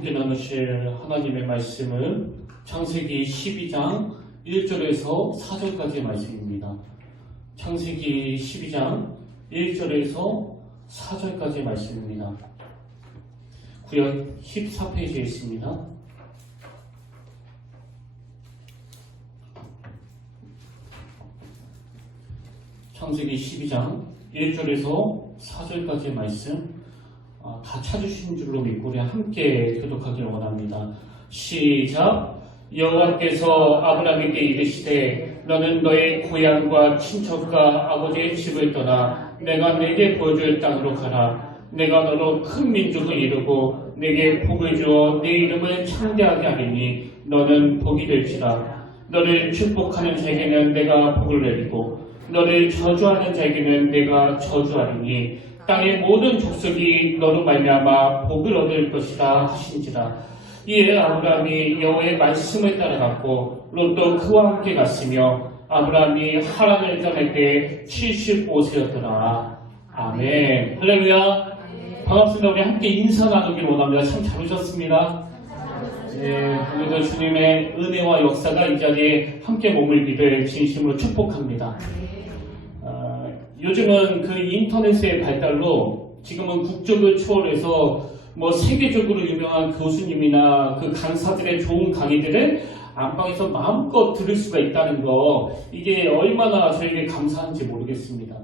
함께 나누실 하나님의 말씀은 창세기 12장 1절에서 4절까지의 말씀입니다. 창세기 12장 1절에서 4절까지의 말씀입니다. 구역 14페이지에 있습니다. 창세기 12장 1절에서 4절까지의 말씀 다 찾으신 줄로 믿고 우리 함께 교독하기를 원합니다. 시작. 여호와께서 아브라함에게 이르시되 너는 너의 고향과 친척과 아버지의 집을 떠나 내가 네게 보여줄 땅으로 가라. 내가 너로 큰 민족을 이루고 네게 복을 주어 네 이름을 창대하게 하리니 너는 복이 될지라. 너를 축복하는 자에게는 내가 복을 내리고 너를 저주하는 자에게는 내가 저주하리니 땅의 모든 족속이 너로 말미암아 복을 얻을 것이라 하신지라. 이에 아브라함이 여호와의 말씀을 따라갔고 롯도 그와 함께 갔으며 아브라함이 하란을 떠날 때 75세였더라. 아멘. 할렐루야. 반갑습니다. 우리 함께 인사 나누길 원합니다. 참 잘 오셨습니다. 네, 오늘도 주님의 은혜와 역사가 이 자리에 함께 머물기를 진심으로 축복합니다. 요즘은 그 인터넷의 발달로 지금은 국적을 초월해서 세계적으로 유명한 교수님이나 그 강사들의 좋은 강의들을 안방에서 마음껏 들을 수가 있다는 거, 이게 얼마나 저에게 감사한지 모르겠습니다.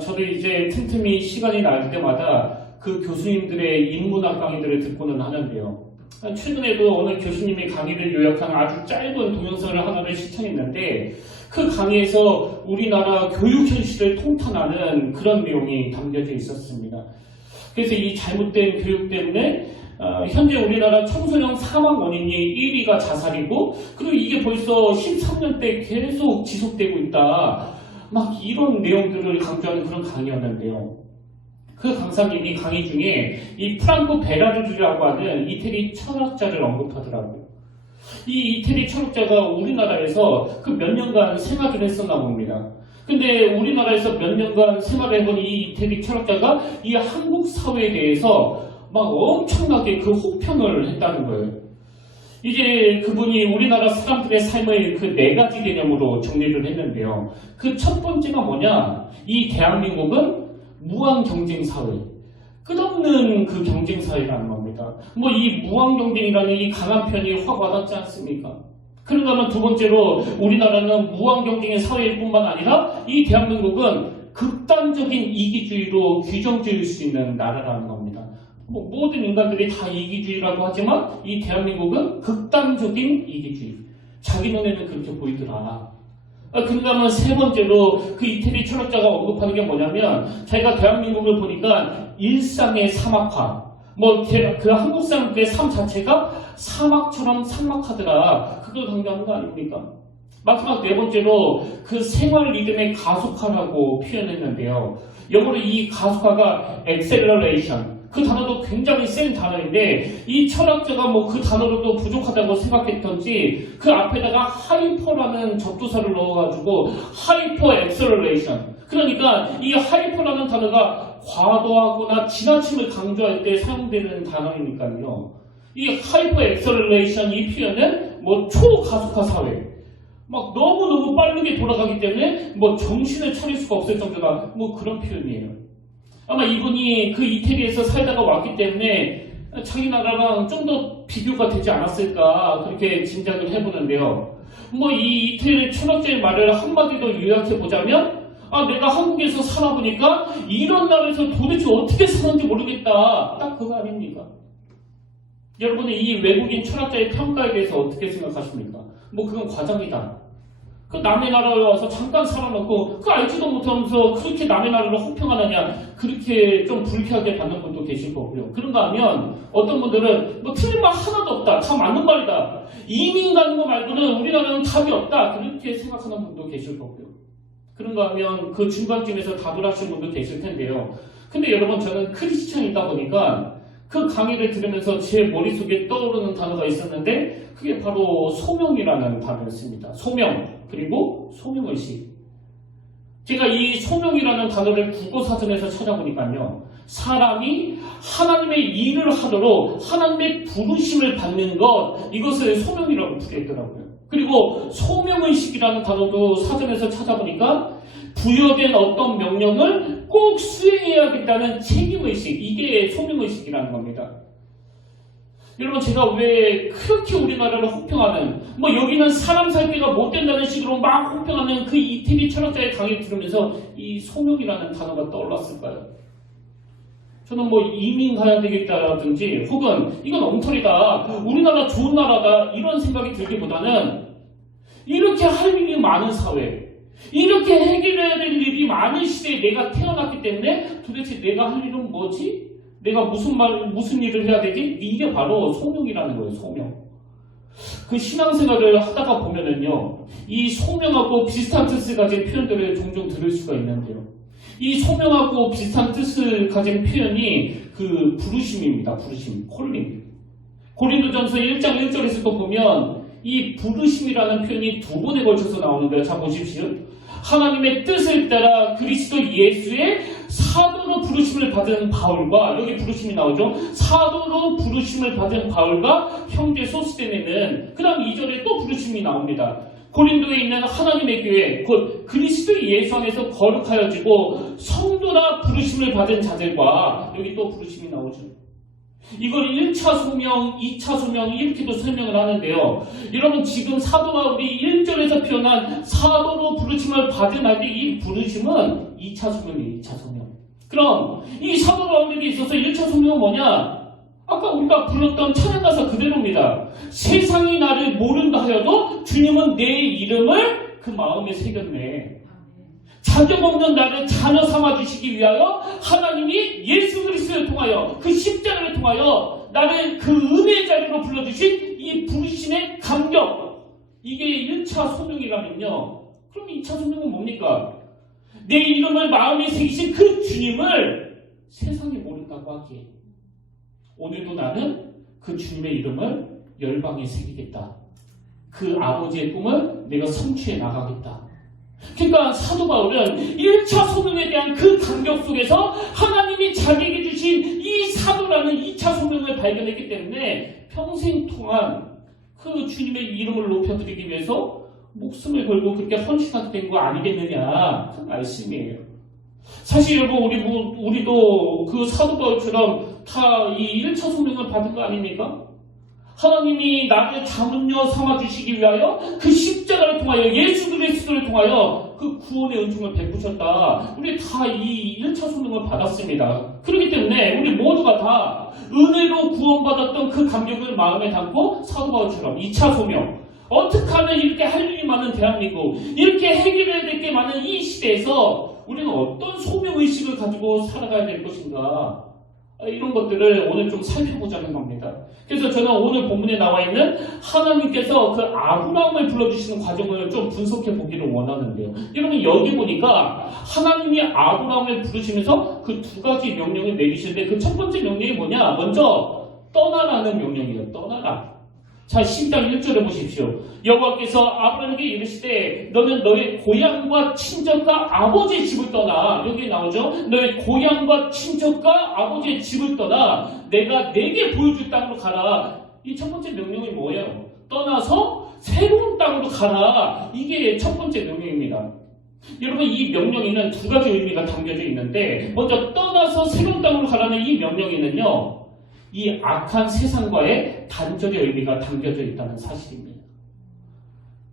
저도 이제 틈틈이 시간이 날 때마다 그 교수님들의 인문학 강의들을 듣고는 하는데요. 최근에도 어느 교수님이 강의를 요약한 아주 짧은 동영상을 하나를 시청했는데 그 강의에서 우리나라 교육 현실을 통탄하는 그런 내용이 담겨져 있었습니다. 그래서 이 잘못된 교육 때문에 현재 우리나라 청소년 사망 원인이 1위가 자살이고, 그리고 이게 벌써 13년대 계속 지속되고 있다. 막 이런 내용들을 강조하는 그런 강의였는데요. 그 강사님이 강의 중에 이 프랑코 베라르르라고 하는 이태리 철학자를 언급하더라고요. 이 이태리 철학자가 우리나라에서 그 몇 년간 생활을 했었나 봅니다. 근데 우리나라에서 몇 년간 생활을 해본 이 이태리 철학자가 이 한국 사회에 대해서 막 엄청나게 그 혹평을 했다는 거예요. 이제 그분이 우리나라 사람들의 삶을 그 4가지 개념으로 정리를 했는데요. 그 첫 번째가 뭐냐? 이 대한민국은 무한 경쟁 사회, 끝없는 그 경쟁 사회라는 겁니다. 이 무한 경쟁이라는 이 강한 편이 확 와닿지 않습니까? 그런가 하면 두 번째로 우리나라는 무한 경쟁의 사회일 뿐만 아니라 이 대한민국은 극단적인 이기주의로 규정지을 수 있는 나라라는 겁니다. 모든 인간들이 다 이기주의라고 하지만 이 대한민국은 극단적인 이기주의. 자기 눈에는 그렇게 보이더라. 그런가 하면 세 번째로 그 이태리 철학자가 언급하는 게 뭐냐면 자기가 대한민국을 보니까 일상의 사막화, 그 한국 사람들의 삶 자체가 사막처럼 삭막하더라. 그걸 강조하는 거 아닙니까? 마지막 네 번째로 그 생활 리듬의 가속화라고 표현했는데요. 영어로 이 가속화가 acceleration, 그 단어도 굉장히 센 단어인데 이 철학자가 그 단어로도 부족하다고 생각했던지 그 앞에다가 하이퍼라는 접두사를 넣어가지고 하이퍼 엑셀러레이션, 그러니까 이 하이퍼라는 단어가 과도하거나 지나침을 강조할 때 사용되는 단어이니까요. 이 하이퍼 엑셀러레이션 이 표현은 초가속화 사회, 너무너무 빠르게 돌아가기 때문에 정신을 차릴 수가 없을 정도다, 그런 표현이에요. 아마 이분이 그 이태리에서 살다가 왔기 때문에 자기 나라랑 좀 더 비교가 되지 않았을까 그렇게 짐작을 해보는데요. 이 이태리 철학자의 말을 한마디로 요약해보자면 내가 한국에서 살아보니까 이런 나라에서 도대체 어떻게 사는지 모르겠다, 딱 그거 아닙니까? 여러분은 이 외국인 철학자의 평가에 대해서 어떻게 생각하십니까? 그건 과장이다. 그 남의 나라에 와서 잠깐 살아놓고 그 알지도 못하면서 그렇게 남의 나라를 혹평하느냐, 그렇게 좀 불쾌하게 받는 분도 계실 거고요. 그런가 하면 어떤 분들은 틀린 말 하나도 없다, 다 맞는 말이다, 이민 가는 거 말고는 우리나라는 답이 없다, 그렇게 생각하는 분도 계실 거고요. 그런가 하면 그 중간쯤에서 답을 하시는 분도 계실 텐데요. 근데 여러분, 저는 크리스천이다 보니까 그 강의를 들으면서 제 머릿속에 떠오르는 단어가 있었는데 그게 바로 소명이라는 단어였습니다. 소명, 그리고 소명의식. 제가 이 소명이라는 단어를 국어사전에서 찾아보니까요, 사람이 하나님의 일을 하도록 하나님의 부르심을 받는 것, 이것을 소명이라고 부르더라고요. 그리고 소명의식이라는 단어도 사전에서 찾아보니까 부여된 어떤 명령을 꼭 수행해야겠다는 책임의식, 이게 소명의식이라는 겁니다. 여러분, 제가 왜 그렇게 우리나라를 혹평하는, 여기는 사람 살기가 못 된다는 식으로 막 혹평하는 그 이태리 철학자의 강의 들으면서 이 소명이라는 단어가 떠올랐을까요? 저는 이민 가야 되겠다라든지 혹은 이건 엉터리다, 우리나라 좋은 나라다, 이런 생각이 들기보다는 이렇게 할 일이 많은 사회, 이렇게 해결해야 될 일이 많은 시대에 내가 태어났기 때문에 도대체 내가 할 일은 뭐지? 내가 무슨 일을 해야 되지? 이게 바로 소명이라는 거예요, 소명. 그 신앙생활을 하다가 보면은요, 이 소명하고 비슷한 뜻을 가진 표현들을 종종 들을 수가 있는데요. 이 소명하고 비슷한 뜻을 가진 표현이 그 부르심입니다. 부르심, 콜링. 고린도전서 1장 1절에서도 보면 이 부르심이라는 표현이 두 번에 걸쳐서 나오는데요. 자, 보십시오. 하나님의 뜻을 따라 그리스도 예수의 사도로 부르심을 받은 바울과, 여기 부르심이 나오죠. 사도로 부르심을 받은 바울과 형제 소스데네는, 그 다음 2절에 또 부르심이 나옵니다. 고린도에 있는 하나님의 교회, 곧 그리스도 예수 안에서 거룩하여지고 성도라 부르심을 받은 자들과, 여기 또 부르심이 나오죠. 이걸 1차 소명, 2차 소명 이렇게도 설명을 하는데요. 여러분, 지금 사도 바울이 1절에서 표현한 사도로 부르심을 받은 할 때 이 부르심은 2차 소명이에요. 2차 소명. 그럼 이 사도 바울에게 있어서 1차 소명은 뭐냐? 아까 우리가 불렀던 찬양 가사 그대로입니다. 세상이 나를 모른다 하여도 주님은 내 이름을 그 마음에 새겼네. 자격 없는 나를 자녀 삼아주시기 위하여 하나님이 예수 그리스도를 통하여 그 십자가를 통하여 나를 그 은혜의 자리로 불러주신 이 부르심의 감격, 이게 1차 소명이라면요. 그럼 2차 소명은 뭡니까? 내 이름을 마음에 새기신 그 주님을 세상이 모른다고 하기에 오늘도 나는 그 주님의 이름을 열방에 새기겠다. 그 아버지의 꿈을 내가 성취해 나가겠다. 그러니까 사도 바울은 1차 소명에 대한 그 감격 속에서 하나님이 자기에게 주신 이 사도라는 2차 소명을 발견했기 때문에 평생 동안 그 주님의 이름을 높여드리기 위해서 목숨을 걸고 그렇게 헌신하게 된 거 아니겠느냐, 그 말씀이에요. 사실 여러분, 우리도 그 사도 바울처럼 다 이 1차 소명을 받은 거 아닙니까? 하나님이 나를 자문녀 삼아주시기 위하여 그 십자가를 통하여 예수 그리스도를 통하여 그 구원의 은총을 베푸셨다. 우리 다 이 1차 소명을 받았습니다. 그렇기 때문에 우리 모두가 다 은혜로 구원받았던 그 감격을 마음에 담고 사도 바울처럼 2차 소명, 어떻게 하면 이렇게 할 일이 많은 대한민국, 이렇게 해결해야 될 게 많은 이 시대에서 우리는 어떤 소명의식을 가지고 살아가야 될 것인가, 이런 것들을 오늘 좀 살펴보자는 겁니다. 그래서 저는 오늘 본문에 나와 있는 하나님께서 그 아브라함을 불러주시는 과정을 좀 분석해 보기를 원하는데요. 여러분, 여기 보니까 하나님이 아브라함을 부르시면서 그 두 가지 명령을 내리시는데 그 첫 번째 명령이 뭐냐? 먼저 떠나라는 명령이에요. 떠나라. 자, 10장 1절에 보십시오. 여호와께서 아브라함에게 이르시되 너는 너의 고향과 친척과 아버지의 집을 떠나. 여기 나오죠. 너의 고향과 친척과 아버지의 집을 떠나 내가 내게 보여줄 땅으로 가라. 이 첫 번째 명령이 뭐예요? 떠나서 새로운 땅으로 가라. 이게 첫 번째 명령입니다. 여러분, 이 명령에는 두 가지 의미가 담겨져 있는데, 먼저 떠나서 새로운 땅으로 가라는 이 명령에는요, 이 악한 세상과의 단절의 의미가 담겨져 있다는 사실입니다.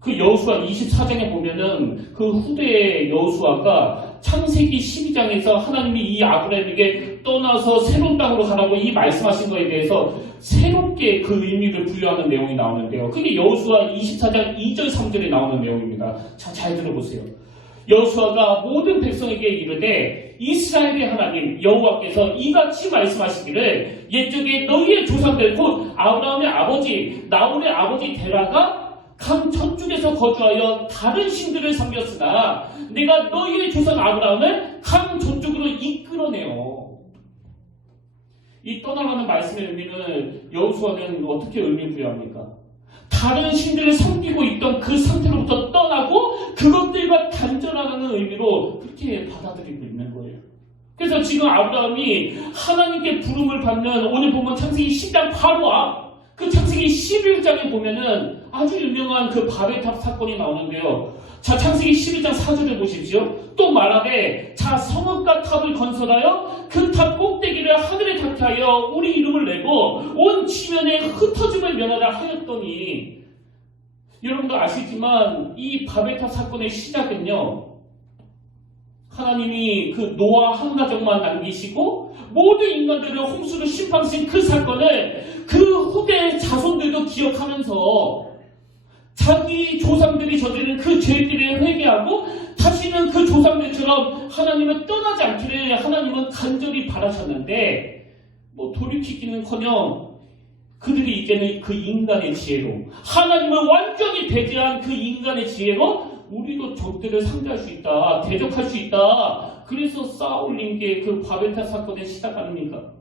그 여호수아 24장에 보면은 그 후대의 여호수아가 창세기 12장에서 하나님이 이 아브라함에게 떠나서 새로운 땅으로 가라고 이 말씀하신 것에 대해서 새롭게 그 의미를 부여하는 내용이 나오는데요. 그게 여호수아 24장 2절 3절에 나오는 내용입니다. 자, 잘 들어보세요. 여호수아가 모든 백성에게 이르되 이스라엘의 하나님 여호와께서 이같이 말씀하시기를 옛적에 너희의 조상들 곧 아브라함의 아버지 나홀의 아버지 데라가 강 저쪽에서 거주하여 다른 신들을 섬겼으나 내가 너희의 조상 아브라함을 강 저쪽으로 이끌어내어. 이 떠나가는 말씀의 의미는 여호수아는 어떻게 의미 부여합니까? 다른 신들을 섬기고 있던 그 상태로부터 떠나고 그것들과 단절하는 의미로 그렇게 받아들이고 있는 거예요. 그래서 지금 아브라함이 하나님께 부름을 받는 오늘 보면 창세기 10장 바로 앞, 그 창세기 11장에 보면은 아주 유명한 그 바벨탑 사건이 나오는데요. 자, 창세기 11장 4절에 보십시오. 또 말하되 자 성읍과 탑을 건설하여 그 탑 꼭대기를 하늘에 닿게 하여 우리 이름을 내고 온 지면에 흩어짐을 면하라 하였더니, 여러분도 아시지만 이 바벨탑 사건의 시작은요, 하나님이 그 노아 한 가족만 남기시고 모든 인간들을 홍수로 심판하신 그 사건을 그 후대 자손들도 기억하면서 자기 조상들이 저지른 그 죄들을 회개하고 다시는 그 조상들처럼 하나님을 떠나지 않기를 하나님은 간절히 바라셨는데, 뭐 돌이키기는커녕 그들이 이제는 그 인간의 지혜로, 하나님을 완전히 배제한 그 인간의 지혜로 우리도 적들을 상대할 수 있다, 대적할 수 있다. 그래서 쌓아올린 게 그 바벨탑 사건의 시작 아닙니까?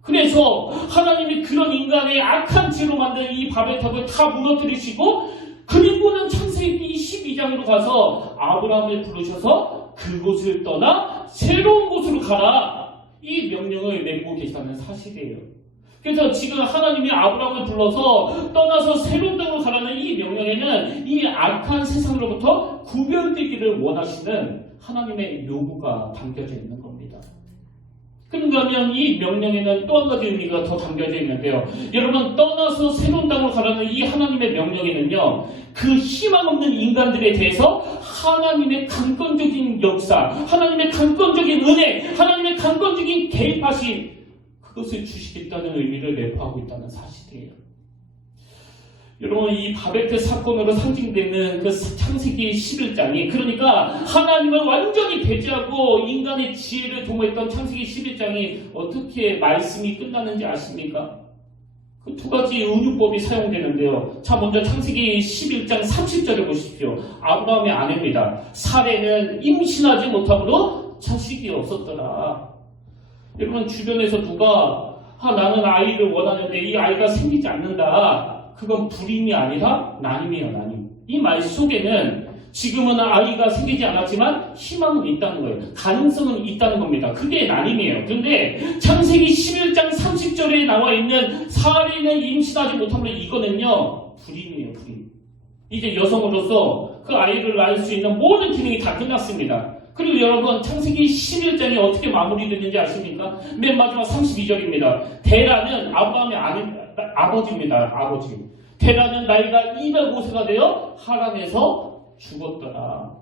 그래서 하나님이 그런 인간의 악한 지혜로 만든 이 바벨탑을 다 무너뜨리시고, 그리고는 창세기 12장으로 가서 아브라함을 부르셔서 그곳을 떠나 새로운 곳으로 가라, 이 명령을 내리고 계시다는 사실이에요. 그래서 지금 하나님이 아브라함을 불러서 떠나서 새로운 땅으로 가라는 이 명령에는 이 악한 세상으로부터 구별되기를 원하시는 하나님의 요구가 담겨져 있는 겁니다. 그러면 이 명령에는 또 한 가지 의미가 더 담겨져 있는데요. 여러분, 떠나서 새로운 땅으로 가라는 이 하나님의 명령에는요, 그 희망 없는 인간들에 대해서 하나님의 강권적인 역사, 하나님의 강권적인 은혜, 하나님의 강권적인 개입하심, 그것을 주시겠다는 의미를 내포하고 있다는 사실이에요. 여러분, 이 바벨탑 사건으로 상징되는 그 창세기 11장이, 그러니까 하나님을 완전히 배제하고 인간의 지혜를 도모했던 창세기 11장이 어떻게 말씀이 끝나는지 아십니까? 그 두 가지 은유법이 사용되는데요. 자, 먼저 창세기 11장 30절에 보십시오. 아브라함의 아내입니다. 사레는 임신하지 못함으로 자식이 없었더라. 여러분, 주변에서 누가 나는 아이를 원하는데 이 아이가 생기지 않는다, 그건 불임이 아니라 난임이에요, 난임. 이 말 속에는 지금은 아이가 생기지 않았지만 희망은 있다는 거예요. 가능성은 있다는 겁니다. 그게 난임이에요. 그런데 창세기 11장 30절에 나와 있는 사례는 임신하지 못함으로, 이거는요 불임이에요, 불임. 이제 여성으로서 그 아이를 낳을 수 있는 모든 기능이 다 끝났습니다. 그리고 여러분, 창세기 11장이 어떻게 마무리되는지 아십니까? 맨 마지막 32절입니다. 데라는 아브라함의 아버지입니다. 아버지. 데라는 나이가 205세가 되어 하란에서 죽었더라.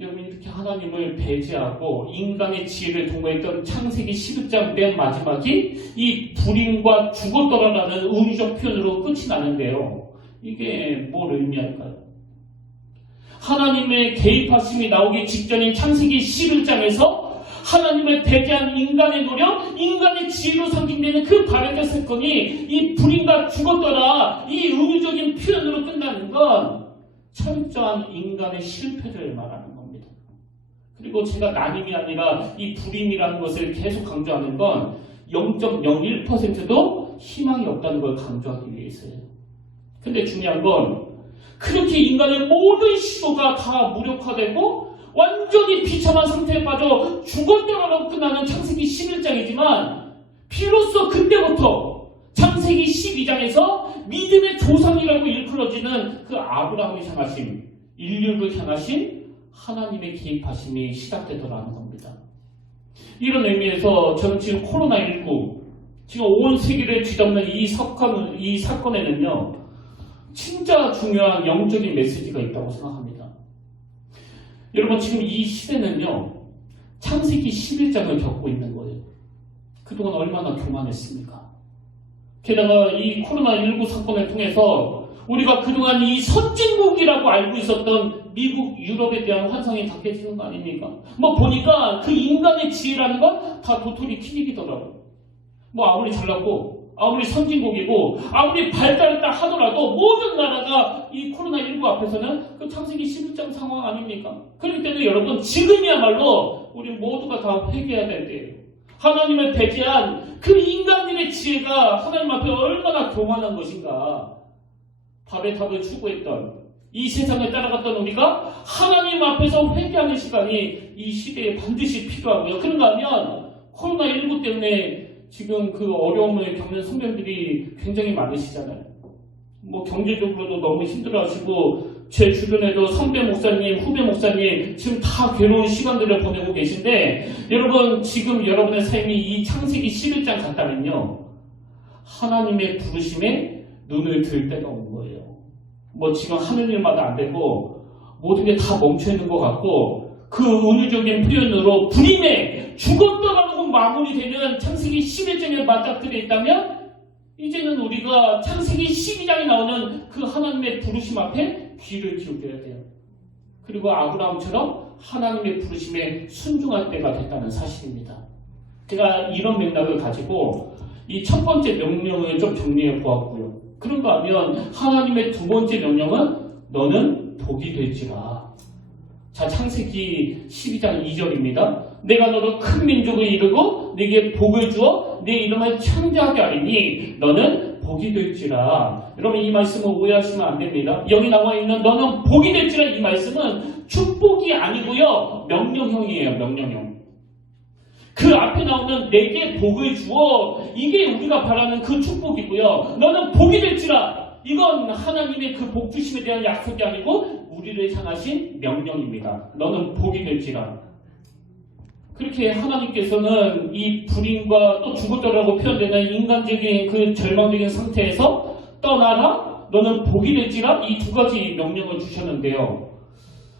여러분, 이렇게 하나님을 배제하고 인간의 지혜를 도모했던 창세기 11장 맨 마지막이 이 불임과 죽었더라라는 은유적 표현으로 끝이 나는데요. 이게 뭘 의미할까요? 하나님의 개입하심이 나오기 직전인 창세기 11장에서 하나님을 배제한 인간의 노력, 인간의 지혜로 상징되는 그 바벨탑 사건이 이 불임과 죽었더라, 이 은유적인 표현으로 끝나는 건 철저한 인간의 실패를 말하는 겁니다. 그리고 제가 난임이 아니라 이 불임이라는 것을 계속 강조하는 건 0.01%도 희망이 없다는 걸 강조하기 위해서예요. 근데 중요한 건 그렇게 인간의 모든 시도가 다 무력화되고 완전히 비참한 상태에 빠져 죽었더라라고 끝나는 창세기 11장이지만, 비로소 그때부터 창세기 12장에서 믿음의 조상이라고 일컬어지는 그 아브라함을 향하신, 인류를 향하신 하나님의 개입하심이 시작되더라는 겁니다. 이런 의미에서 저는 지금 코로나19, 지금 온 세계를 뒤덮는 이 사건에는요, 진짜 중요한 영적인 메시지가 있다고 생각합니다. 여러분, 지금 이 시대는요, 창세기 11장을 겪고 있는 거예요. 그동안 얼마나 교만했습니까? 게다가 이 코로나19 사건을 통해서 우리가 그동안 이 선진국이라고 알고 있었던 미국, 유럽에 대한 환상이 다 깨지는 거 아닙니까? 뭐 보니까 그 인간의 지혜라는 건 다 도토리 튀기더라고요. 뭐 아무리 잘나고 아무리 선진국이고 아무리 발달했다 하더라도 모든 나라가 이 코로나19 앞에서는 그 창세기 11장 상황 아닙니까? 그렇기 때문에 여러분, 지금이야말로 우리 모두가 다 회개해야 될 때예요. 하나님을 배제한 그 인간들의 지혜가 하나님 앞에 얼마나 교만한 것인가. 바벨탑을 추구했던 이 세상을 따라갔던 우리가 하나님 앞에서 회개하는 시간이 이 시대에 반드시 필요하고요. 그런가 하면 코로나19 때문에 지금 그 어려움을 겪는 성도들이 굉장히 많으시잖아요. 뭐 경제적으로도 너무 힘들어하시고 제 주변에도 선배 목사님, 후배 목사님 지금 다 괴로운 시간들을 보내고 계신데 여러분 지금 여러분의 삶이 이 창세기 11장 같다면요. 하나님의 부르심에 눈을 들 때가 온 거예요. 뭐 지금 하는 일마다 안 되고 모든 게 다 멈춰있는 것 같고 그 은유적인 표현으로 불임에 죽었다라고 마무리되는 창세기 11장에 맞닥뜨려 있다면 이제는 우리가 창세기 12장에 나오는 그 하나님의 부르심 앞에 귀를 기울여야 돼요. 그리고 아브라함처럼 하나님의 부르심에 순종할 때가 됐다는 사실입니다. 제가 이런 맥락을 가지고 이 첫 번째 명령을 좀 정리해 보았고요. 그런가 하면 하나님의 두 번째 명령은 너는 복이 될지라. 자, 창세기 12장 2절입니다. 내가 너로 큰 민족을 이루고 네게 복을 주어 네 이름을 창대하게 하리니 너는 복이 될지라. 여러분 이 말씀을 오해하시면 안 됩니다. 여기 나와 있는 너는 복이 될지라 이 말씀은 축복이 아니고요. 명령형이에요. 명령형. 그 앞에 나오는 내게 복을 주어 이게 우리가 바라는 그 축복이고요. 너는 복이 될지라. 이건 하나님의 그 복 주심에 대한 약속이 아니고 우리를 향하신 명령입니다. 너는 복이 될지라. 그렇게 하나님께서는 이 불임과 또 죽었다라고 표현되는 인간적인 그 절망적인 상태에서 떠나라, 너는 복이 될지라 이 두 가지 명령을 주셨는데요.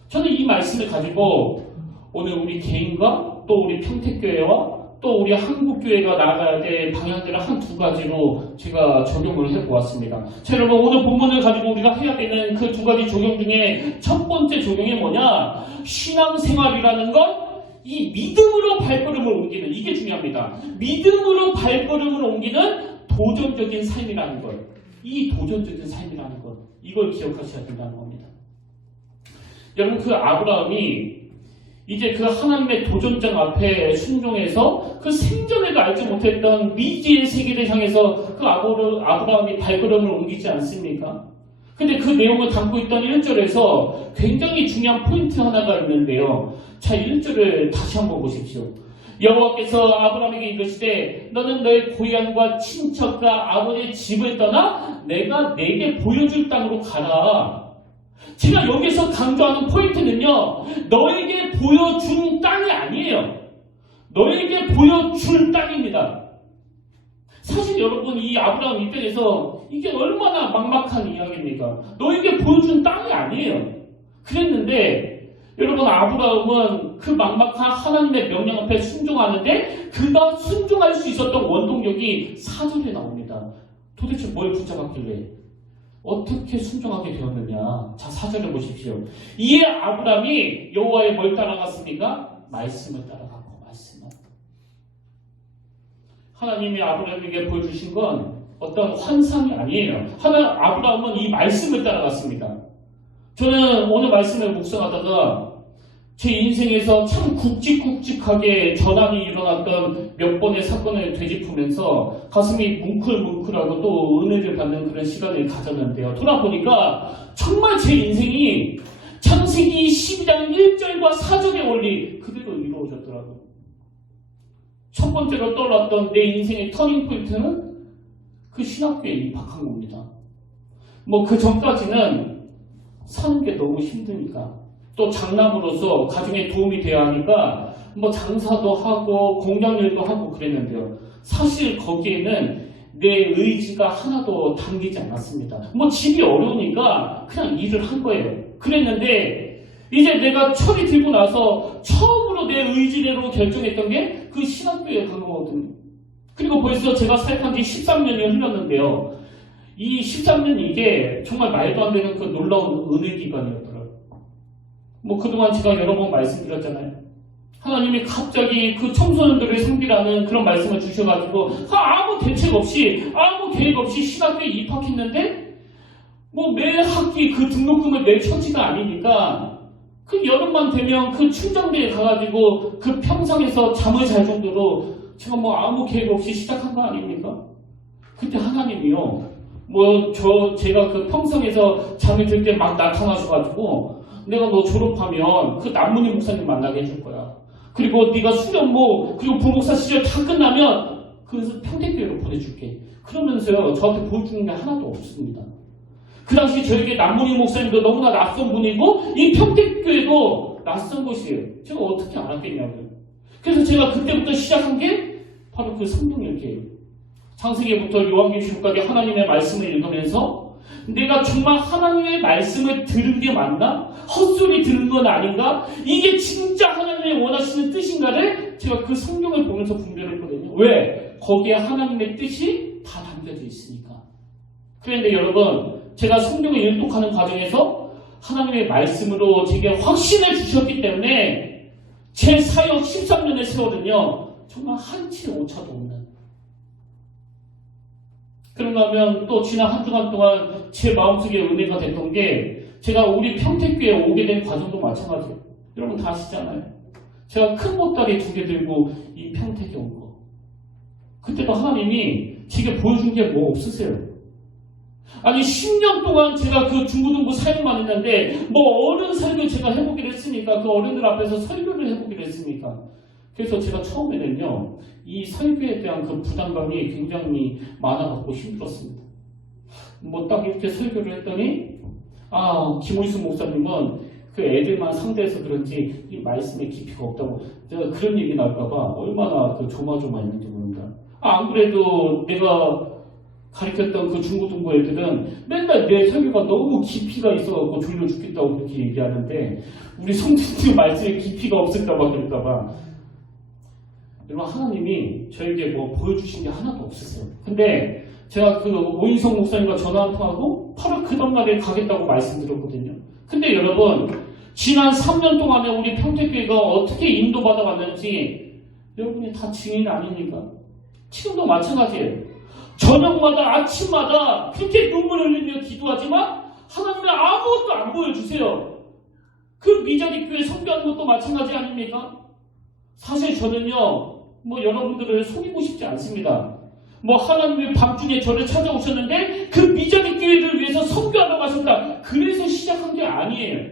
저는 이 말씀을 가지고 오늘 우리 개인과 또 우리 평택교회와 또 우리 한국교회가 나아가야 될 방향들을 한 두 가지로 제가 적용을 해보았습니다. 자, 여러분 오늘 본문을 가지고 우리가 해야 되는 그 두 가지 적용 중에 첫 번째 적용이 뭐냐? 신앙생활이라는 것 이 믿음으로 발걸음을 옮기는 이게 중요합니다. 믿음으로 발걸음을 옮기는 도전적인 삶이라는 것. 이 도전적인 삶이라는 것. 이걸 기억하셔야 된다는 겁니다. 여러분 그 아브라함이 이제 그 하나님의 도전장 앞에 순종해서 그 생전에도 알지 못했던 미지의 세계를 향해서 그 아브라함이 발걸음을 옮기지 않습니까? 근데 그 내용을 담고 있던 1절에서 굉장히 중요한 포인트 하나가 있는데요. 자, 1절을 다시 한번 보십시오. 여호와께서 아브라함에게 이르시되 너는 너의 고향과 친척과 아버지의 집을 떠나 내가 내게 보여줄 땅으로 가라. 제가 여기서 강조하는 포인트는요. 너에게 보여준 땅이 아니에요. 너에게 보여줄 땅입니다. 사실 여러분 이 아브라함 입장에서 이게 얼마나 막막한 이야기입니까? 너에게 보여준 땅이 아니에요. 그랬는데 여러분 아브라함은 그 막막한 하나님의 명령 앞에 순종하는데 그가 순종할 수 있었던 원동력이 4절에 나옵니다. 도대체 뭘 붙잡았길래 어떻게 순종하게 되었느냐. 자, 4절을 보십시오. 이에 아브라함이 여호와의 뭘 따라갔습니까? 말씀을 따라갔고 말씀을. 하나님이 아브라함에게 보여주신 건 어떤 환상이 아니에요. 아브라함은 이 말씀을 따라갔습니다. 저는 오늘 말씀을 묵상하다가 제 인생에서 참 굵직굵직하게 전환이 일어났던 몇 번의 사건을 되짚으면서 가슴이 뭉클뭉클하고 또 은혜를 받는 그런 시간을 가졌는데요. 돌아보니까 정말 제 인생이 창세기 12장 1절과 4절의 원리 그대로 이루어졌더라고요. 첫 번째로 떠올랐던 내 인생의 터닝포인트는 그 신학교에 입학한 겁니다. 뭐 그 전까지는 사는 게 너무 힘드니까 또 장남으로서 가정에 도움이 돼야 하니까 뭐 장사도 하고 공장일도 하고 그랬는데요. 사실 거기에는 내 의지가 하나도 담기지 않았습니다. 뭐 집이 어려우니까 그냥 일을 한 거예요. 그랬는데 이제 내가 철이 들고 나서 처음으로 내 의지대로 결정했던 게 그 신학교에 간 거거든요. 그리고 벌써 제가 사역한 지 13년이 흘렀는데요. 이 13년 이게 정말 말도 안 되는 그 놀라운 은혜 기간이었더라고요. 뭐 그동안 제가 여러 번 말씀드렸잖아요. 하나님이 갑자기 그 청소년들을 상비라는 그런 말씀을 주셔가지고 아무 대책 없이 아무 계획 없이 신학교에 입학했는데 뭐 매 학기 그 등록금을 낼 처지가 아니니까 그 여름만 되면 그 충정대에 가가지고 그 평상에서 잠을 잘 정도로 제가 뭐 아무 계획 없이 시작한 거 아닙니까? 그때 하나님이요 제가 그 평상에서 잠이 들 때 막 나타나셔가지고 내가 너 졸업하면 그 남문희 목사님 만나게 해줄 거야. 그리고 네가 수련모 그리고 부목사 시절 다 끝나면 그 평택교회로 보내줄게. 그러면서요 저한테 보여주는 게 하나도 없습니다. 그 당시 저에게 남문희 목사님도 너무나 낯선 분이고 이 평택교회도 낯선 곳이에요. 제가 어떻게 알았겠냐고요. 그래서 제가 그때부터 시작한 게 바로 그 성동일기예요. 창세기부터 요한계시록까지 하나님의 말씀을 읽으면서 내가 정말 하나님의 말씀을 들은 게 맞나? 헛소리 들은 건 아닌가? 이게 진짜 하나님의 원하시는 뜻인가를 제가 그 성경을 보면서 분별했거든요. 왜? 거기에 하나님의 뜻이 다 담겨져 있으니까. 그런데 여러분 제가 성경을 일독하는 과정에서 하나님의 말씀으로 제게 확신을 주셨기 때문에 제 사역 13년의 세월은요 정말 한치 오차도 없는. 그런가 하면 또 지난 한 주간 동안 제 마음속에 은혜가 됐던 게 제가 우리 평택교회에 오게 된 과정도 마찬가지예요. 여러분 다 아시잖아요. 제가 큰 보따리 2개 들고 이 평택에 온 거. 그때도 하나님이 제게 보여준 게 뭐 없으세요? 아니 10년 동안 제가 그 중고등부 사역만 했는데 뭐 어른 설교 제가 해보기로 했으니까 그 어른들 앞에서 설교를 해보기로 했으니까 그래서 제가 처음에는요 이 설교에 대한 그 부담감이 굉장히 많아갖고 힘들었습니다. 뭐 딱 이렇게 설교를 했더니 김의수 목사님은 그 애들만 상대해서 그런지 이 말씀에 깊이가 없다고 제가 그런 얘기 나올까봐 얼마나 그 조마조마했는지 모릅니다. 안 그래도 내가 가르쳤던 그 중고등부 애들은 맨날 내 설교가 너무 깊이가 있어갖고 졸려 죽겠다고 그렇게 얘기하는데 우리 성도님 말씀에 깊이가 없을까봐 그럴까봐 여러분 하나님이 저에게 뭐 보여주신 게 하나도 없었어요. 근데 제가 그 오인성 목사님과 전화 한 통하고 바로 그 다음날에 가겠다고 말씀드렸거든요. 근데 여러분 지난 3년 동안에 우리 평택교회가 어떻게 인도받아 왔는지 여러분이 다 증인 아닙니까? 지금도 마찬가지예요. 저녁마다 아침마다 그렇게 눈물 흘리며 기도하지만 하나님은 아무것도 안 보여주세요. 그 미자리 교회 선교하는 것도 마찬가지 아닙니까? 사실 저는요 뭐 여러분들을 속이고 싶지 않습니다. 뭐 하나님이 밤중에 저를 찾아오셨는데 그 미자리 교회를 위해서 선교하러 가셨다. 그래서 시작한 게 아니에요.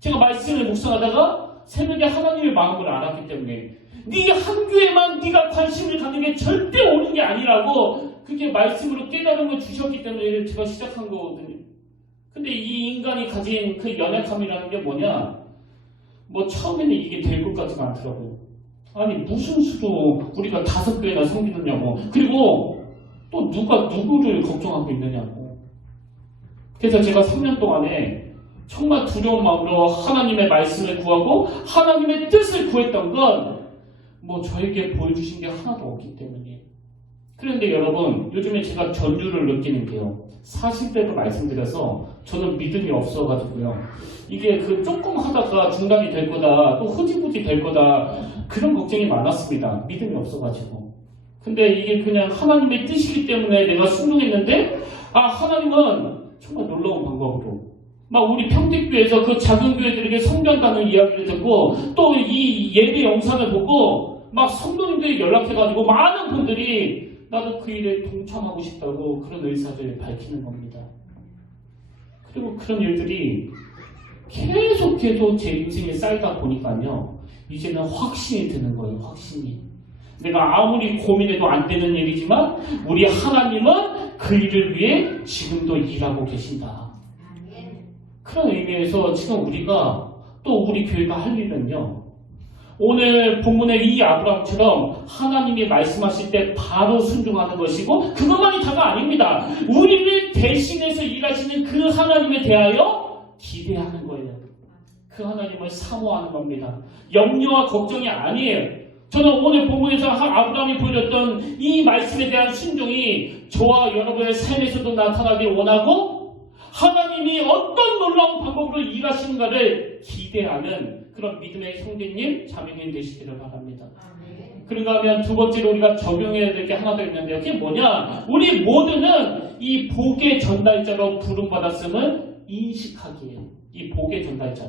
제가 말씀을 묵상하다가 새벽에 하나님의 마음을 알았기 때문에 네 한 교회만 네가 관심을 갖는 게 절대 옳은 게 아니라고 그게 말씀으로 깨달음을 주셨기 때문에 제가 시작한 거거든요. 근데 이 인간이 가진 그 연약함이라는 게 뭐냐? 뭐 처음에는 이게 될 것 같지가 않더라고요. 아니 무슨 수도 우리가 5배나 섬기느냐고. 그리고 또 누가 누구를 걱정하고 있느냐고. 그래서 제가 3년 동안에 정말 두려운 마음으로 하나님의 말씀을 구하고 하나님의 뜻을 구했던 건 뭐 저에게 보여주신 게 하나도 없기 때문이에요. 그런데 여러분 요즘에 제가 전율을 느끼는 게요. 사실대로 말씀드려서 저는 믿음이 없어가지고요. 이게 그 조금 하다가 중단이 될 거다 또 흐지부지 될 거다 그런 걱정이 많았습니다. 믿음이 없어가지고. 근데 이게 그냥 하나님의 뜻이기 때문에 내가 순종했는데 하나님은 정말 놀라운 방법으로 막 우리 평택교회에서 그 작은 교회들에게 성경하는 이야기를 듣고 또 이 예배 영상을 보고 막 성도님들이 연락해가지고 많은 분들이 나도 그 일에 동참하고 싶다고 그런 의사를 밝히는 겁니다. 그리고 그런 일들이 계속 제 인생에 쌓이다 보니까요. 이제는 확신이 드는 거예요. 확신이. 내가 아무리 고민해도 안 되는 일이지만 우리 하나님은 그 일을 위해 지금도 일하고 계신다. 그런 의미에서 지금 우리가 또 우리 교회가 할 일은요. 오늘 본문의 이 아브라함처럼 하나님이 말씀하실 때 바로 순종하는 것이고 그것만이 다가 아닙니다. 우리를 대신해서 일하시는 그 하나님에 대하여 기대하는 거예요. 그 하나님을 사모하는 겁니다. 염려와 걱정이 아니에요. 저는 오늘 본문에서 아브라함이 보여줬던 이 말씀에 대한 순종이 저와 여러분의 삶에서도 나타나길 원하고 하나님이 어떤 놀라운 방법으로 일하시는가를 기대하는 그런 믿음의 형제님, 자매님 되시기를 바랍니다. 그런가 하면 두 번째로 우리가 적용해야 될 게 하나 더 있는데요. 그게 뭐냐? 우리 모두는 이 복의 전달자로 부름받았음을 인식하기예요. 이 복의 전달자.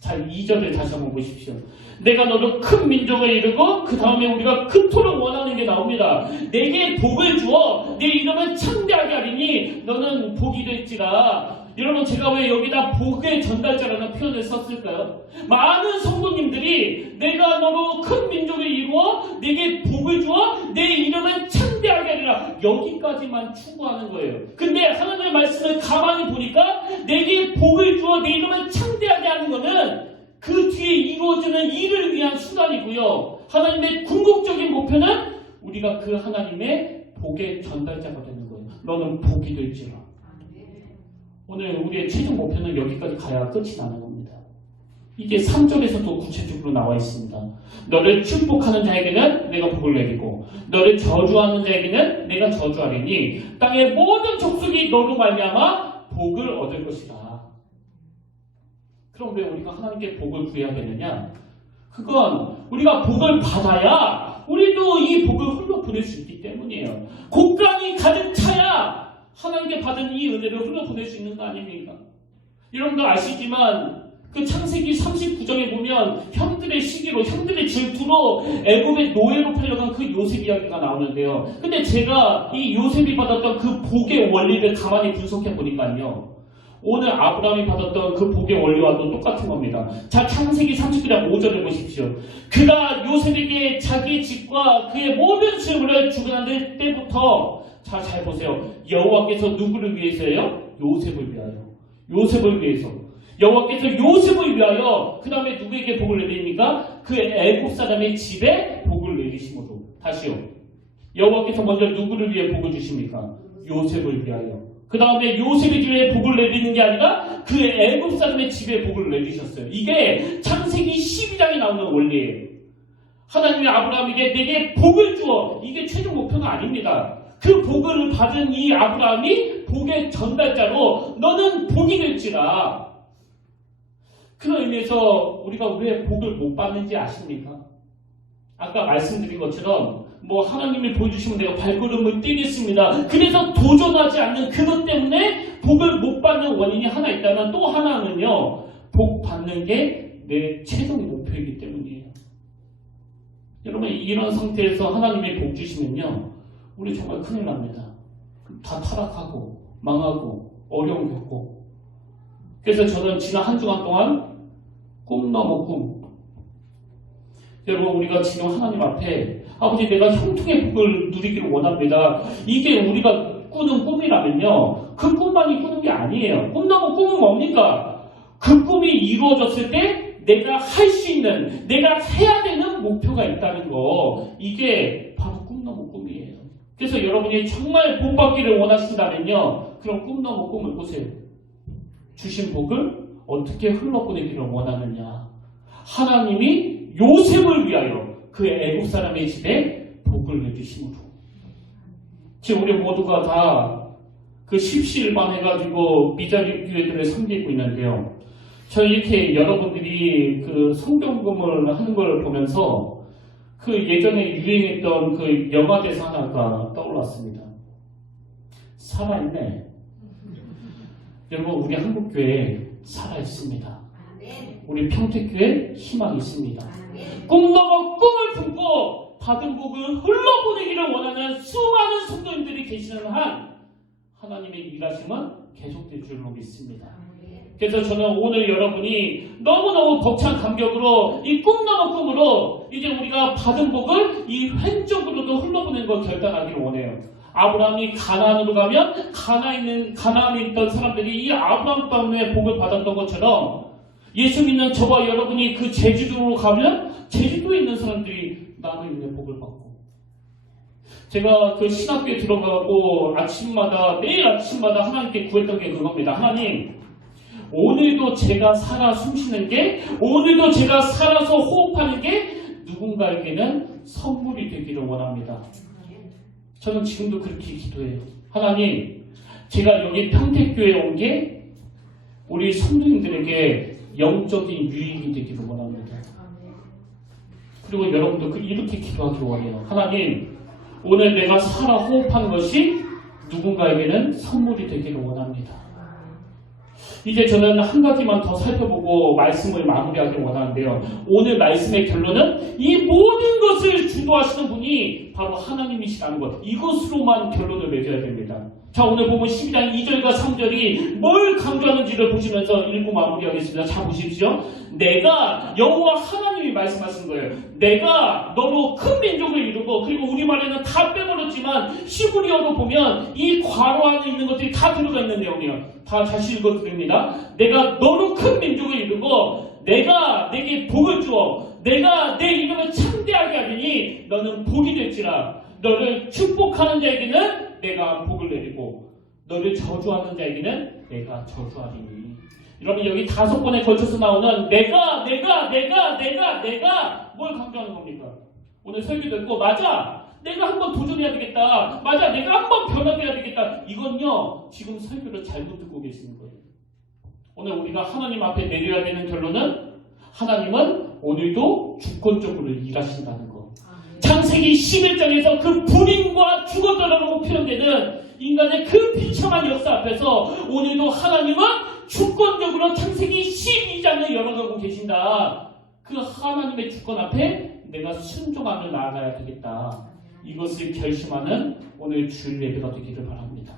자, 2절을 다시 한번 보십시오. 내가 너를 큰 민족을 이루고 그 다음에 우리가 그토록 원하는 게 나옵니다. 내게 복을 주어 내 이름을 창대하게 하리니 너는 복이 될지라. 여러분, 제가 왜 여기다 복의 전달자라는 표현을 썼을까요? 많은 성도님들이 내가 너로 큰 민족을 이루어 내게 복을 주어 내 이름을 창대하게 하리라, 여기까지만 추구하는 거예요. 근데 하나님의 말씀을 가만히 보니까 내게 복을 주어 내 이름을 창대하게 하는 거는 그 뒤에 이루어지는 일을 위한 수단이고요. 하나님의 궁극적인 목표는 우리가 그 하나님의 복의 전달자가 되는 거예요. 너는 복이 될지라. 오늘 우리의 최종 목표는 여기까지 가야 끝이 나는 겁니다. 이게 3절에서도 구체적으로 나와 있습니다. 너를 축복하는 자에게는 내가 복을 내리고 너를 저주하는 자에게는 내가 저주하리니 땅의 모든 족속이 너로 말미암아 복을 얻을 것이다. 그럼 왜 우리가 하나님께 복을 구해야 되느냐? 그건 우리가 복을 받아야 우리도 이 복을 흘러보낼 수 있기 때문이에요. 곡간이 가득 차야 하나님께 받은 이 은혜를 흘러보낼 수 있는 거 아닙니까? 여러분도 아시지만 그 창세기 39장에 보면 형들의 시기로, 형들의 질투로 애굽의 노예로 팔려간 그 요셉 이야기가 나오는데요. 근데 제가 이 요셉이 받았던 그 복의 원리를 가만히 분석해 보니까요, 오늘 아브라함이 받았던 그 복의 원리와도 똑같은 겁니다. 자, 창세기 39장 5절을 보십시오. 그가 요셉에게 자기의 집과 그의 모든 재물을 주관할 때부터, 자, 잘 보세요. 여호와께서 누구를 위해서요? 요셉을 위하여. 요셉을 위해서. 여호와께서 요셉을 위하여 그 다음에 누구에게 복을 내립니까? 그 애굽 사람의 집에 복을 내리심으로. 다시요. 여호와께서 먼저 누구를 위해 복을 주십니까? 요셉을 위하여. 그 다음에 요셉의 집에 복을 내리는 게 아니라 그 애굽 사람의 집에 복을 내리셨어요. 이게 창세기 12장에 나오는 원리예요. 하나님이 아브라함에게 내게 복을 주어. 이게 최종 목표가 아닙니다. 그 복을 받은 이 아브라함이 복의 전달자로 너는 복이 될지라. 그런 의미에서 우리가 왜 복을 못 받는지 아십니까? 아까 말씀드린 것처럼 뭐 하나님이 보여주시면 내가 발걸음을 뛰겠습니다. 그래서 도전하지 않는 그것 때문에 복을 못 받는 원인이 하나 있다면 또 하나는요, 복 받는 게 내 최종 목표이기 때문이에요. 여러분, 이런 상태에서 하나님이 복 주시면요, 우리 정말 큰일 납니다. 다 타락하고 망하고 어려움 겪고. 그래서 저는 지난 한 주간 동안 꿈 넘어 꿈. 여러분, 우리가 지금 하나님 앞에 아버지 내가 형통의 복을 누리기를 원합니다. 이게 우리가 꾸는 꿈이라면요, 그 꿈만이 꾸는 게 아니에요. 꿈 넘어 꿈은 뭡니까? 그 꿈이 이루어졌을 때 내가 할 수 있는, 내가 해야 되는 목표가 있다는 거, 이게 바로 꿈 넘어 꿈이에요. 그래서 여러분이 정말 복 받기를 원하신다면요, 그럼 꿈 넘어 꿈을 꾸세요. 주신 복을 어떻게 흘러보내기를 원하느냐. 하나님이 요셉을 위하여 그 애국 사람의 집에 복을 내주심으로. 지금 우리 모두가 다 그 십시일반해가지고 미자립 교회들을 섬기고 있는데요. 저 이렇게 여러분들이 그 성경금을 하는 걸 보면서 그 예전에 유행했던 그 영화 대사 하나가 떠올랐습니다. 살아있네. 여러분, 우리 한국교회 살아있습니다. 우리 평택교회 희망이 있습니다. 꿈 넘어 꿈을 품고 받은 복을 흘러보내기를 원하는 수많은 성도님들이 계시는 한 하나님의 일하심은 계속될 줄로 믿습니다. 그래서 저는 오늘 여러분이 너무너무 벅찬 감격으로 이 꿈 넘어 꿈으로 이제 우리가 받은 복을 이 왼쪽으로도 흘러보내는 걸 결단하기를 원해요. 아브라함이 가나안으로 가면 가나안에 있던 사람들이 이 아브라함 때문에 복을 받았던 것처럼 예수 믿는 저와 여러분이 그 제주도로 가면 제주도에 있는 사람들이 나로 인해 복을 받고. 제가 그 신학교에 들어가고 매일 아침마다 하나님께 구했던 게 그겁니다. 하나님, 오늘도 제가 살아 숨쉬는 게, 오늘도 제가 살아서 호흡하는 게 누군가에게는 선물이 되기를 원합니다. 저는 지금도 그렇게 기도해요. 하나님, 제가 여기 평택교회에 온 게 우리 성도님들에게 영적인 유익이 되기를 원합니다. 그리고 여러분도 이렇게 기도하기를 원해요. 하나님, 오늘 내가 살아 호흡하는 것이 누군가에게는 선물이 되기를 원합니다. 이제 저는 한 가지만 더 살펴보고 말씀을 마무리하길 원하는데요. 오늘 말씀의 결론은 이 모든 것을 주도하시는 분이 바로 하나님이시라는 것. 이것으로만 결론을 맺어야 됩니다. 자, 오늘 보면 12장 2절과 3절이 뭘 강조하는지를 보시면서 읽고 마무리하겠습니다. 자, 보십시오. 내가 여호와 하나님이 말씀하신 거예요. 내가 너로 큰 민족을 이루고, 그리고 우리말에는 다 빼버렸지만 히브리어로 보면 이 괄호 안에 있는 것들이 다 들어가 있는 내용이에요. 다 다시 읽어드립니다. 내가 너로 큰 민족을 이루고 내가 내게 복을 주어 내가 내 이름을 창대하게 하리니 너는 복이 될지라. 너를 축복하는 자에게는 내가 복을 내리고 너를 저주하는 자에게는 내가 저주하리니. 여러분, 여기 5번에 걸쳐서 나오는 내가 뭘 강조하는 겁니까? 오늘 설교 듣고 맞아, 내가 한번 도전해야 되겠다, 맞아, 내가 한번 변화해야 되겠다, 이건요 지금 설교를 잘못 듣고 계시는 거예요. 오늘 우리가 하나님 앞에 내려야 되는 결론은 하나님은 오늘도 주권적으로 일하신다는 거. 창세기 11장에서 그 불임과 죽었다라고 표현되는 인간의 그 비참한 역사 앞에서 오늘도 하나님은 주권적으로 창세기 12장을 열어가고 계신다. 그 하나님의 주권 앞에 내가 순종하며 나아가야 되겠다. 이것을 결심하는 오늘 주일 예배가 되기를 바랍니다.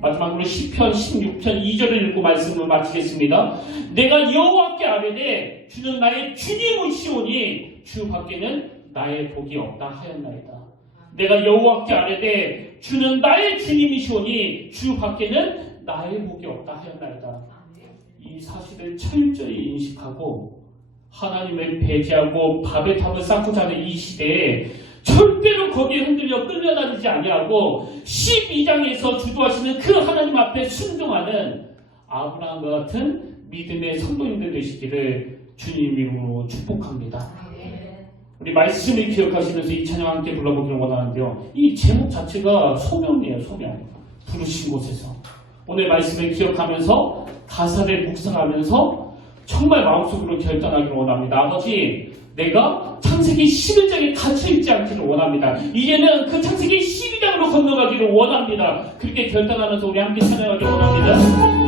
마지막으로 시편 16편 2절을 읽고 말씀을 마치겠습니다. 내가 여호와께 아뢰되 주는 나의 주님이시오니 주 밖에는 나의 복이 없다 하였나이다. 내가 여호와께 아뢰되 주는 나의 주님이시오니 주 밖에는 나의 복이 없다 하였나이다. 이 사실을 철저히 인식하고 하나님을 배제하고 밥의 탑을 쌓고자 하는 이 시대에 절대로 거기에 흔들려 끌려다니지 아니하고 12장에서 주도하시는 그 하나님 앞에 순종하는 아브라함과 같은 믿음의 성도님들 되시기를 주님 이름으로 축복합니다. 우리 말씀을 기억하시면서 이 찬양 함께 불러보기를 원하는데요. 이 제목 자체가 소명이에요. 소명. 부르신 곳에서. 오늘 말씀을 기억하면서 가사를 묵상하면서 정말 마음속으로 결단하기를 원합니다. 아버지, 내가 창세기 11장에 갇혀있지 않기를 원합니다. 이제는 그 창세기 12장으로 건너가기를 원합니다. 그렇게 결단하면서 우리 함께 찬양하기를 원합니다.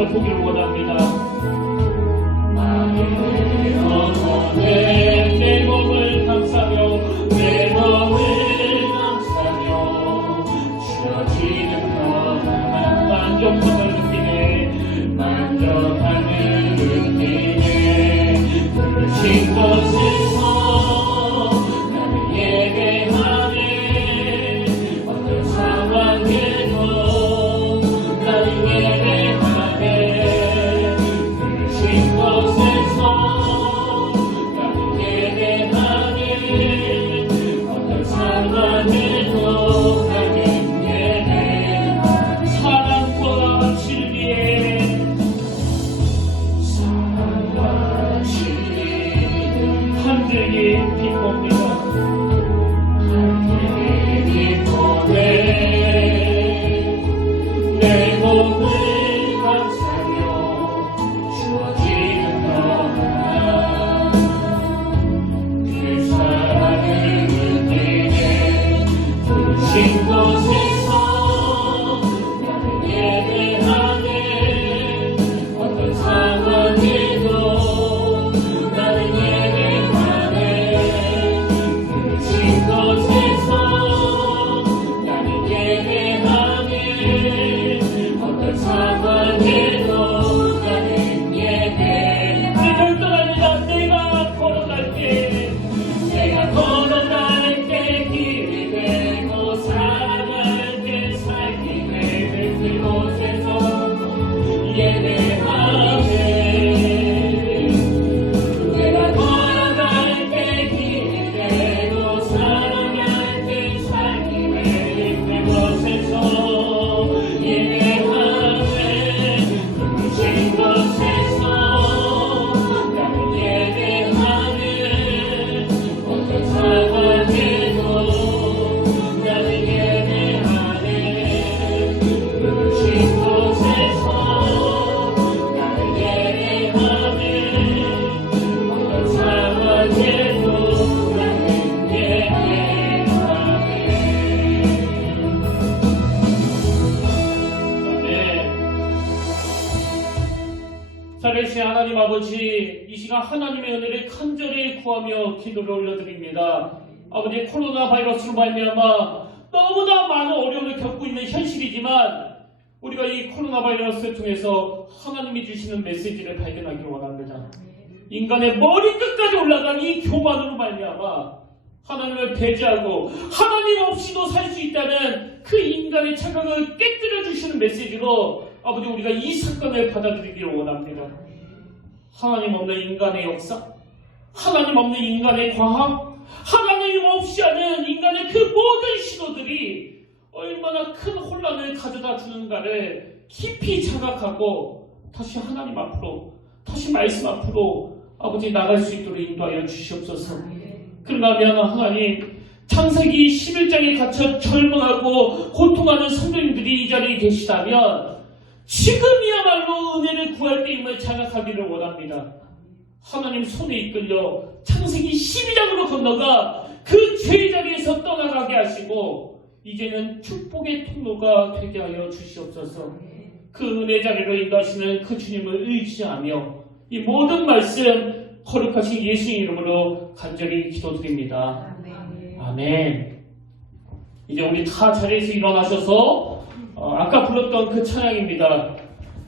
영광을 보기를 원합니다. 내 몸을 감사며 내 몸을 감사며 주어지는 평안한 만족함을 느끼네 만족함을 느끼네 부르신 곳에서 나는 예배하네 어떤 상황에도 나는 예배하네 부르신 곳에서 살아계신 하나님 아버지, 이 시간 하나님의 은혜를 간절히 구하며 기도를 올려드립니다. 아버지, 코로나 바이러스로 말미암아 너무나 많은 어려움을 겪고 있는 현실이지만 우리가 이 코로나 바이러스를 통해서 하나님이 주시는 메시지를 발견하기를 원합니다. 인간의 머리끝까지 올라간 이 교만으로 말미암아 하나님을 배제하고 하나님 없이도 살 수 있다는 그 인간의 착각을 깨뜨려 주시는 메시지로 아버지, 우리가 이 사건을 받아들이기를 원합니다. 하나님 없는 인간의 역사, 하나님 없는 인간의 과학, 하나님 없이 하는 인간의 그 모든 시도들이 얼마나 큰 혼란을 가져다 주는가를 깊이 자각하고 다시 하나님 앞으로, 다시 말씀 앞으로 아버지 나갈 수 있도록 인도하여 주시옵소서. 그러면 하나님, 창세기 11장에 갇혀 절망하고 고통하는 성도님들이 이 자리에 계시다면 지금이야말로 은혜를 구할 때임을 자각하기를 원합니다. 하나님 손에 이끌려 창세기 12장으로 건너가 그 죄의 자리에서 떠나가게 하시고 이제는 축복의 통로가 되게 하여 주시옵소서. 그 은혜 자리로 인도하시는 그 주님을 의지하며 이 모든 말씀 거룩하신 예수의 이름으로 간절히 기도드립니다. 아멘. 이제 우리 다 자리에서 일어나셔서 아까 불렀던 그 찬양입니다.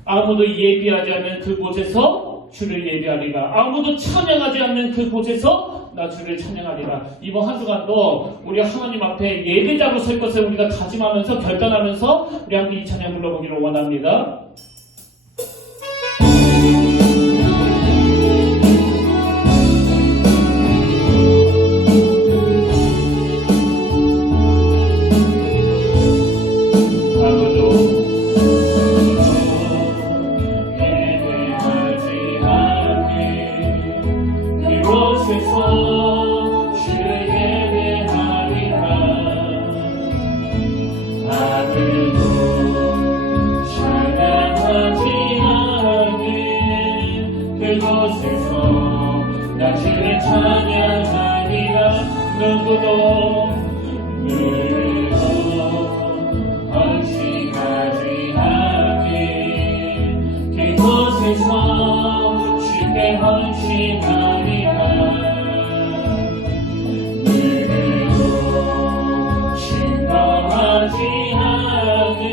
아무도 예비하지 않는 그곳에서 주를 예비하리라. 아무도 찬양하지 않는 그곳에서 나 주를 찬양하리라. 이번 한 주간도 우리 하나님 앞에 예배자로 설 것을 우리가 다짐하면서 결단하면서 우리 함께 이 찬양 불러보기를 원합니다. 생각하지 않는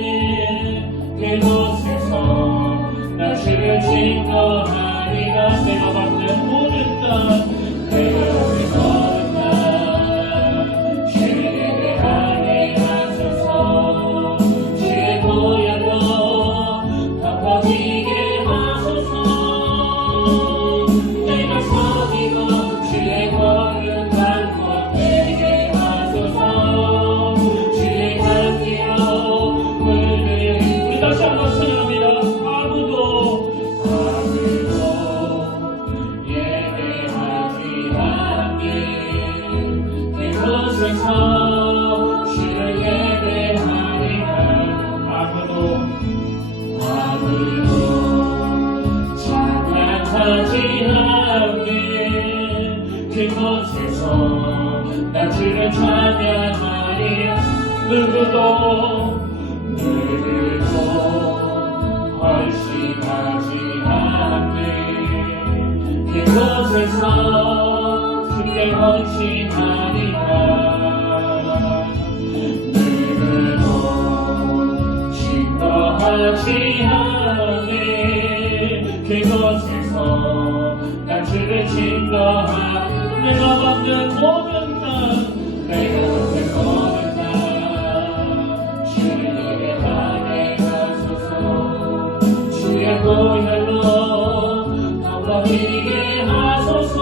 그곳에서 나 주를 증거하리라. 내가 받는 모든 땅 내가 받는 모든 땅 주의 대하게 하소서. 주의 보혈로 덮어지게 하소서. 내가 서기고 주의 거룩한 곳 되게 하소서. 주의 향기로 물들여. 우리 다시 한번 찬양합니다. 아무도 예배하지 않는 그곳에서 주를 예배하리라. 아무도 찬양하지 않는 그곳에서 나 주를 찬양하리라. 누구도 헌신하지 않는 그곳에서 주께 헌신하리라. 누구도 증거하지 않는 그곳에서 나 주를 증거하리. 내가 받는 모든 땅 내가 받는 모든 땅 주를 예배하게 하소서. 주의 보혈로 덮어지게 하소서.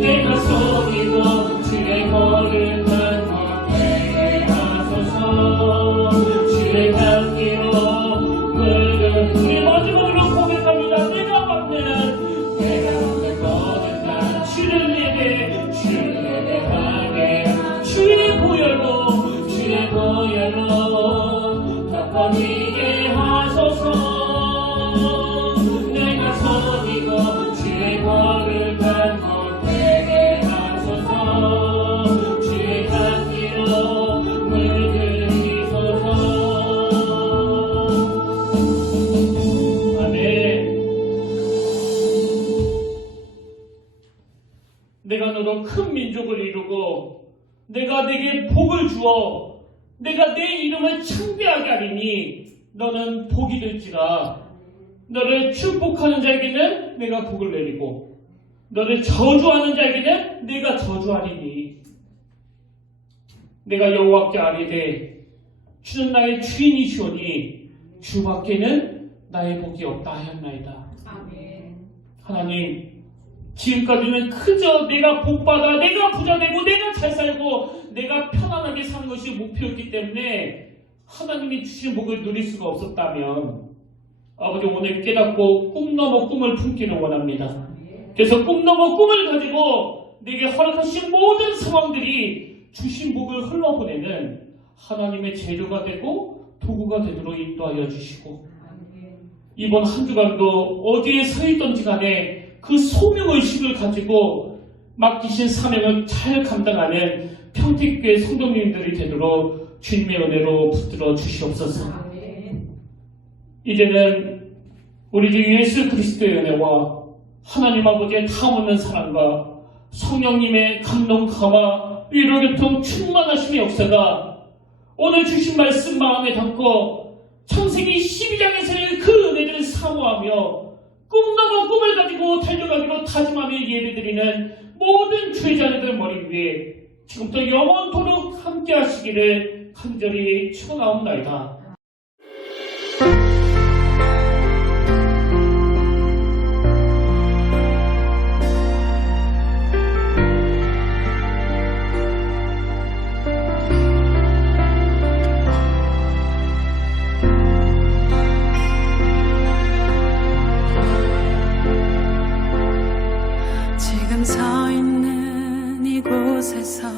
내가 속이고 주의 거룩한 곳 되게 하소서. 주의 향기로 물들. 우리 마지막으로 고백합니다. 내가 받는 모든 땅 주를 예배하게 주의 보혈로 덮어지게 하소서. 내가 서기고 주의 거룩한 곳 되게 하소서. 주의 향기로 물들이소서. 아멘. 내가 너로 큰 민족을 이루고 내가 네게 복을 주어 내가 내 이름을 창대하게 하리니 너는 복이 될지라. 너를 축복하는 자에게는 내가 복을 내리고 너를 저주하는 자에게는 내가 저주하리니. 내가 여호와께 아뢰되 주는 나의 주인이시오니 주밖에는 나의 복이 없다 하였나이다. 아멘. 하나님, 지금까지는 그저 내가 복받아 내가 부자되고 내가 잘 살고 내가 편안하게 사는 것이 목표였기 때문에 하나님이 주신 복을 누릴 수가 없었다면 아버지 오늘 깨닫고 꿈 넘어 꿈을 품기를 원합니다. 그래서 꿈 넘어 꿈을 가지고 내게 허락하신 모든 상황들이 주신 복을 흘러보내는 하나님의 재료가 되고 도구가 되도록 인도하여 주시고 이번 한 주간도 어디에 서 있던지 간에 그 소명의식을 가지고 맡기신 사명을 잘 감당하는 평택교회 성도님들이 되도록 주님의 은혜로 붙들어 주시옵소서. 이제는 우리 주 예수 그리스도의 은혜와 하나님 아버지의 다음없는 사랑과 성령님의 감동감화 위로 교통 충만하심의 역사가 오늘 주신 말씀 마음에 담고 창세기 12장에서의 그 은혜를 사모하며 꿈 넘어 꿈을 가지고 달려가기로 다짐하며 예배드리는 모든 주의 자녀들 머리 위에 지금부터 영원토록 함께 하시기를 간절히 축원하옵나이다. 지금 서 있는 이곳에서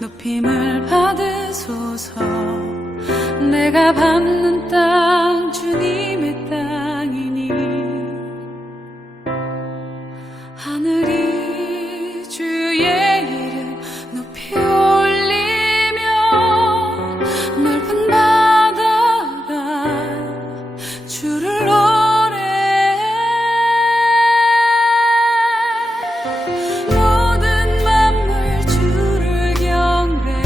높임을 받으소서. 내가 받는 땅 주님의 땅이니 하늘이 주의 이름 높이 올리며 넓은 바다가 주를 노래해. 모든 만물 주를 경배해.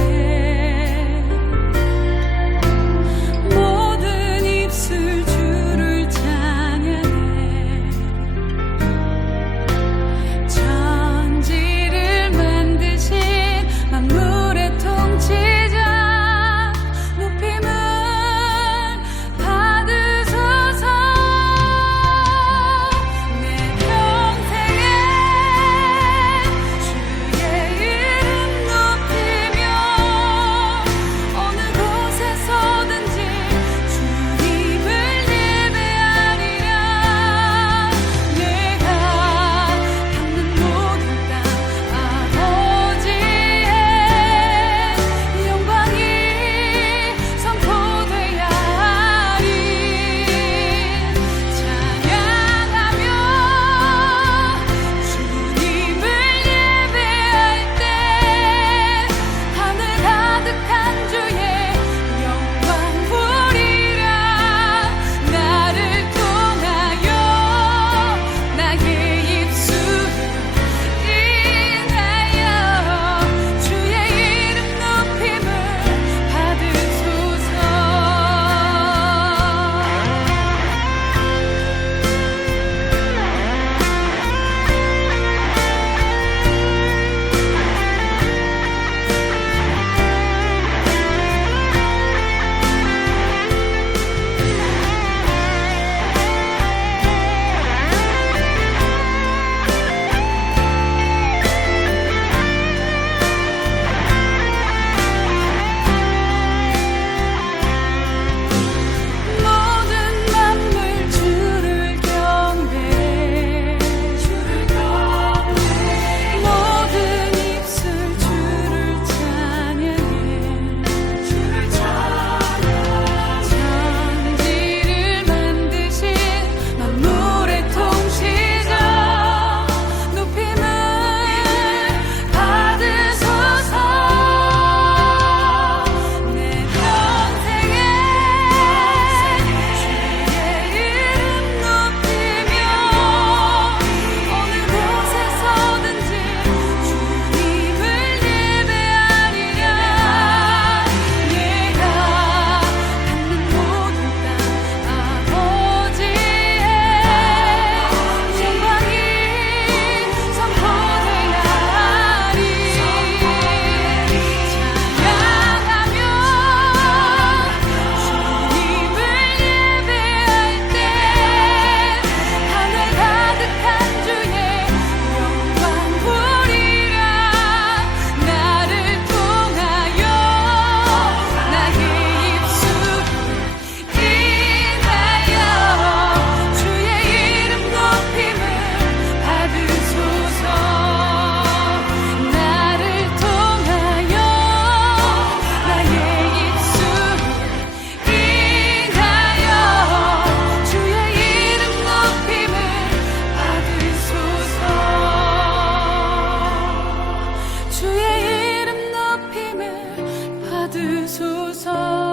주소서